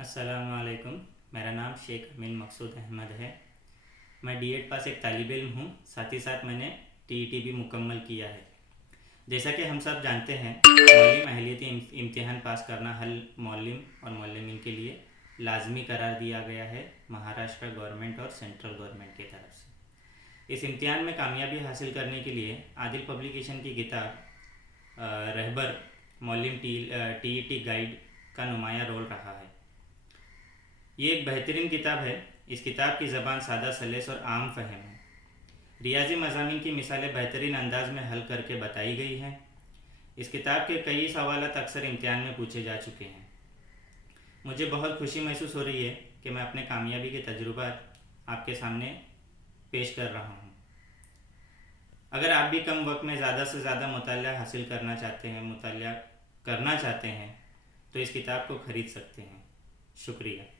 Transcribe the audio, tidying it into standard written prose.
अस्सलाम वालेकुम। मेरा नाम शेख अमीन मकसूद अहमद है। मैं डी.एड पास एक तालिब इल्म हूँ। साथ ही साथ मैंने टी.ई.टी भी मुकम्मल किया है। जैसा कि हम सब जानते हैं, मौलिम अहलियती इम्तिहान पास करना हर मौलिम और मौलमिन के लिए लाजमी करार दिया गया है महाराष्ट्र गवर्नमेंट और सेंट्रल गवर्नमेंट की तरफ से। इस इम्तिहान में कामयाबी हासिल करने के लिए आदिल पब्लिकेशन की किताब रहबर मौलिम टी.ई.टी गाइड का नुमाया रोल रहा है। ये एक बेहतरीन किताब है। इस किताब की ज़बान सादा सलीस और आम फहम है। रियाजी मज़ामीन की मिसालें बेहतरीन अंदाज में हल करके बताई गई हैं। इस किताब के कई सवालात अक्सर इम्तिहान में पूछे जा चुके हैं। मुझे बहुत खुशी महसूस हो रही है कि मैं अपने कामयाबी के तजुर्बात आपके सामने पेश कर रहा हूँ। अगर आप भी कम वक्त में ज़्यादा से ज़्यादा मुतालिया हासिल करना चाहते हैं तो इस किताब को ख़रीद सकते हैं। शुक्रिया।